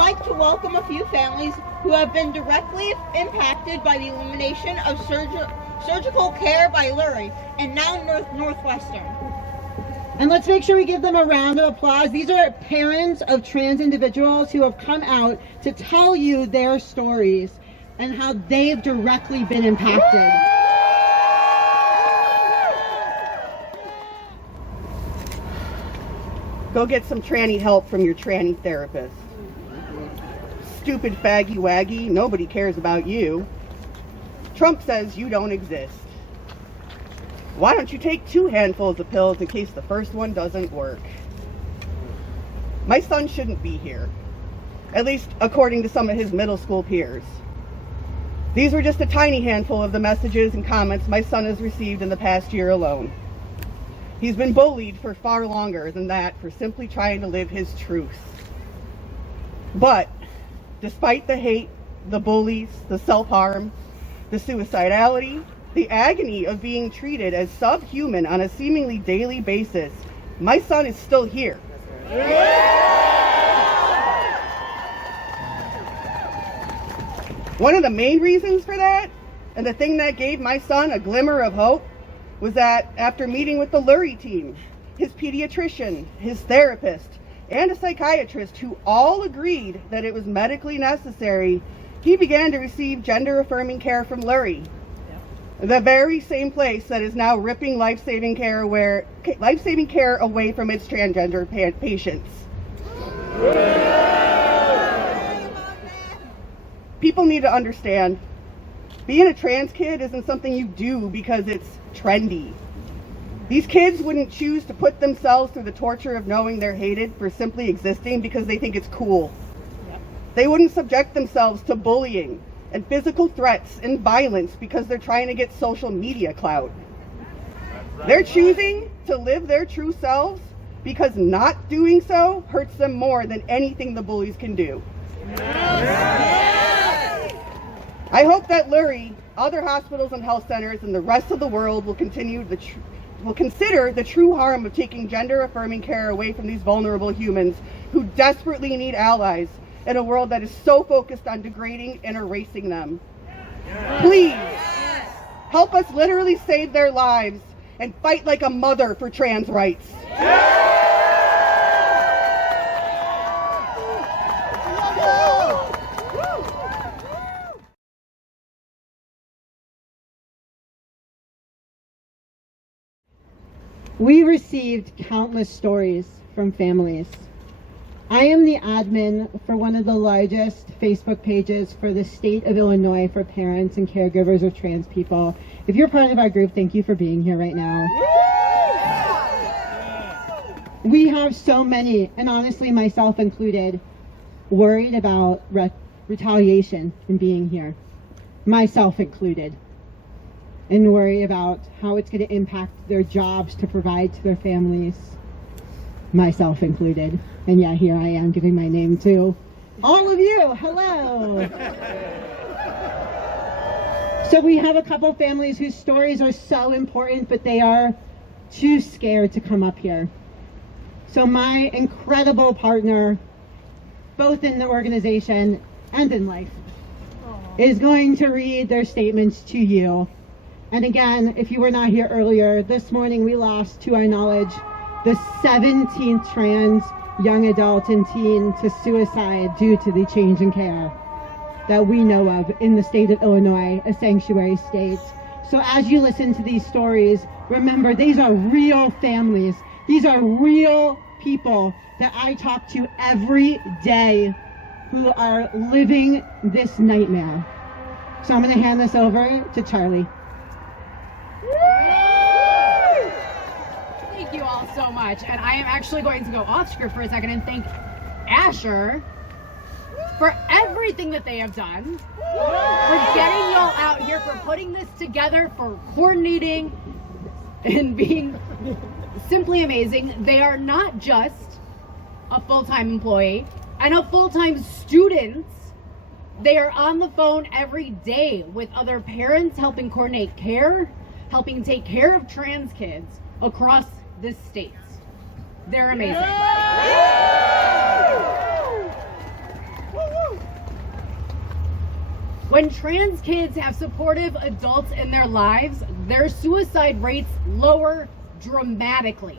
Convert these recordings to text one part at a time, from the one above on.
like to welcome a few families who have been directly impacted by the elimination of surgical care by Lurie and now Northwestern. And let's make sure we give them a round of applause. These are parents of trans individuals who have come out to tell you their stories and how they've directly been impacted. Go get some tranny help from your tranny therapist. Stupid faggy waggy, nobody cares about you. Trump says you don't exist. Why don't you take 2 handfuls of pills in case the first one doesn't work? My son shouldn't be here, at least according to some of his middle school peers. These were just a tiny handful of the messages and comments my son has received in the past year alone. He's been bullied for far longer than that for simply trying to live his truth. But despite the hate, the bullies, the self-harm, the suicidality, the agony of being treated as subhuman on a seemingly daily basis, my son is still here. One of the main reasons for that, and the thing that gave my son a glimmer of hope, was that after meeting with the Lurie team, his pediatrician, his therapist, and a psychiatrist who all agreed that it was medically necessary, he began to receive gender-affirming care from Lurie. The very same place that is now ripping life-saving care away from its transgender patients. People need to understand, being a trans kid isn't something you do because it's trendy. These kids wouldn't choose to put themselves through the torture of knowing they're hated for simply existing because they think it's cool. They wouldn't subject themselves to bullying and physical threats and violence because they're trying to get social media clout. They're choosing to live their true selves because not doing so hurts them more than anything the bullies can do. I hope that Lurie, other hospitals and health centers, and the rest of the world will consider the true harm of taking gender-affirming care away from these vulnerable humans who desperately need allies in a world that is so focused on degrading and erasing them. Please, help us literally save their lives and fight like a mother for trans rights. We received countless stories from families. I am the admin for one of the largest Facebook pages for the state of Illinois for parents and caregivers of trans people. If you're part of our group, thank you for being here right now. We have so many, and honestly myself included, worried about retaliation in being here. Myself included. And worry about how it's going to impact their jobs to provide to their families, myself included. And yeah, here I am giving my name to all of you. Hello. So we have a couple families whose stories are so important, but they are too scared to come up here. So my incredible partner, both in the organization and in life, is going to read their statements to you. And again, if you were not here earlier, this morning we lost, to our knowledge, the 17th trans young adult and teen to suicide due to the change in care that we know of in the state of Illinois, a sanctuary state. So as you listen to these stories, remember these are real families. These are real people that I talk to every day who are living this nightmare. So I'm going to hand this over to Charlie. Thank you all so much. And I am actually going to go off script for a second and thank Asher for everything that they have done, for getting y'all out here, for putting this together, for coordinating and being simply amazing. They are not just a full-time employee and a full-time student. They are on the phone every day with other parents, helping coordinate care, helping take care of trans kids across this state. They're amazing. When trans kids have supportive adults in their lives, their suicide rates lower dramatically.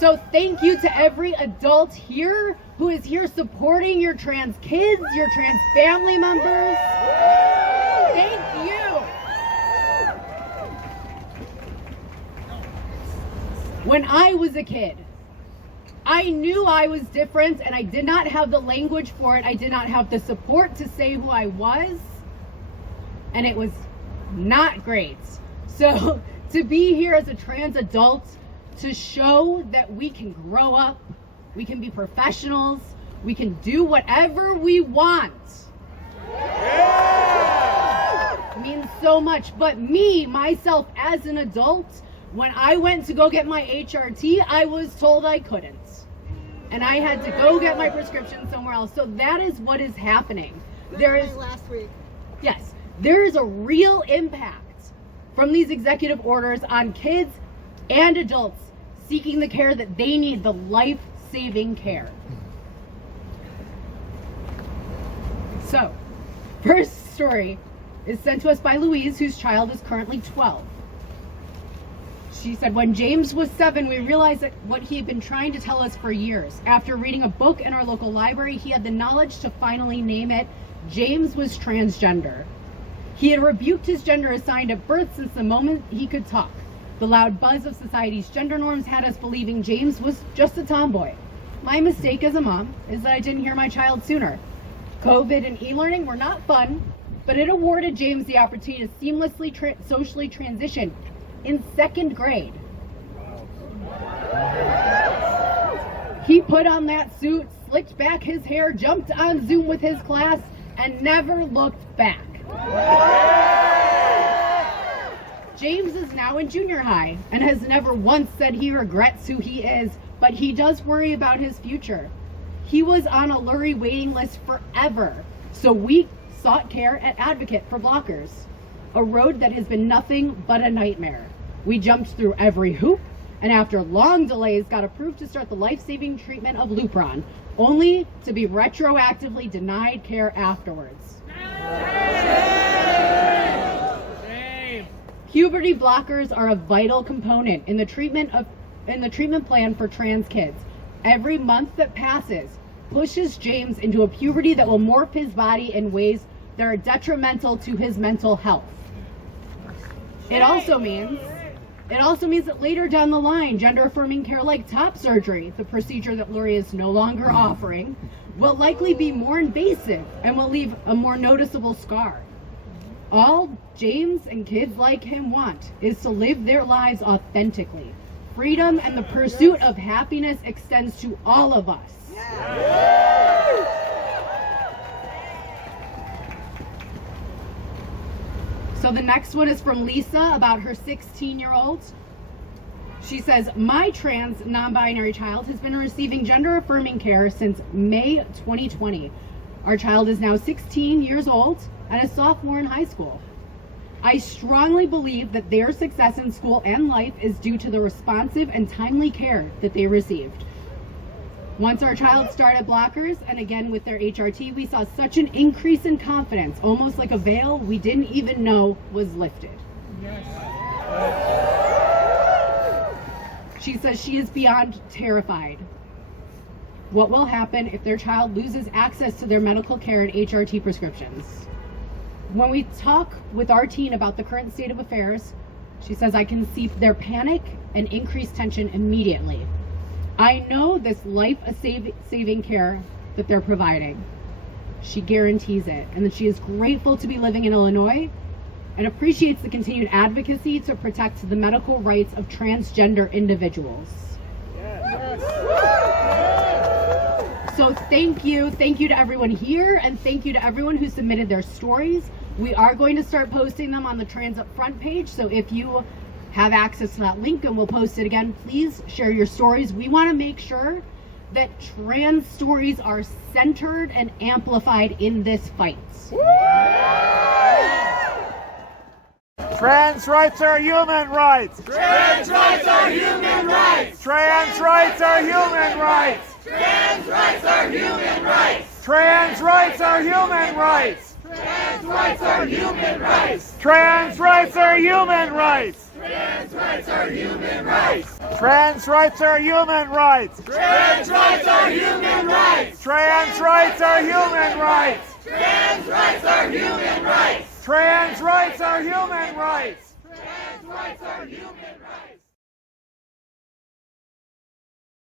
So thank you to every adult here who is here supporting your trans kids, your trans family members. Thank you. When I was a kid, I knew I was different and I did not have the language for it. I did not have the support to say who I was. And it was not great. So to be here as a trans adult, to show that we can grow up, we can be professionals, we can do whatever we want. It means so much. But me, myself, as an adult, when I went to go get my HRT, I was told I couldn't. And I had to go get my prescription somewhere else. So that is what is happening. There is last week. Yes, there is a real impact from these executive orders on kids and adults seeking the care that they need, the life-saving care. So, first story is sent to us by Louise, whose child is currently 12. She said, when James was 7, we realized that what he had been trying to tell us for years. After reading a book in our local library, he had the knowledge to finally name it. James was transgender. He had rebuked his gender assigned at birth since the moment he could talk. The loud buzz of society's gender norms had us believing James was just a tomboy. My mistake as a mom is that I didn't hear my child sooner. COVID and e-learning were not fun, but it awarded James the opportunity to seamlessly socially transition in 2nd grade. He put on that suit, slicked back his hair, jumped on Zoom with his class, and never looked back. James is now in junior high and has never once said he regrets who he is, but he does worry about his future. He was on a Lurie waiting list forever, so we sought care at Advocate for Blockers, a road that has been nothing but a nightmare. We jumped through every hoop, and after long delays got approved to start the life-saving treatment of Lupron, only to be retroactively denied care afterwards. Puberty blockers are a vital component in the treatment plan for trans kids. Every month that passes pushes James into a puberty that will morph his body in ways that are detrimental to his mental health. It also means that later down the line, gender-affirming care like top surgery, the procedure that Lurie is no longer offering, will likely be more invasive and will leave a more noticeable scar. All James and kids like him want is to live their lives authentically. Freedom and the pursuit of happiness extends to all of us. So the next one is from Lisa about her 16-year-old. She says, my trans non-binary child has been receiving gender-affirming care since May 2020. Our child is now 16 years old and a sophomore in high school. I strongly believe that their success in school and life is due to the responsive and timely care that they received. Once our child started Blockers, and again with their HRT, we saw such an increase in confidence, almost like a veil we didn't even know was lifted. She says she is beyond terrified. What will happen if their child loses access to their medical care and HRT prescriptions? When we talk with our teen about the current state of affairs, she says, I can see their panic and increased tension immediately. I know this life-saving care that they're providing. She guarantees it, and that she is grateful to be living in Illinois and appreciates the continued advocacy to protect the medical rights of transgender individuals. So thank you to everyone here, and thank you to everyone who submitted their stories. We are going to start posting them on the Trans Up Front page, so if you have access to that link, and we'll post it again, please share your stories. We want to make sure that trans stories are centered and amplified in this fight. Trans rights are human rights. Trans rights are human rights. Trans rights are human rights. Trans rights are human rights. Trans rights are human rights. Trans rights are human rights. Trans rights are human rights. Trans rights are human rights. Trans rights are human rights. Trans rights are human rights. Trans rights are human rights. Trans rights are human rights. Trans rights are human rights. Trans rights are human rights.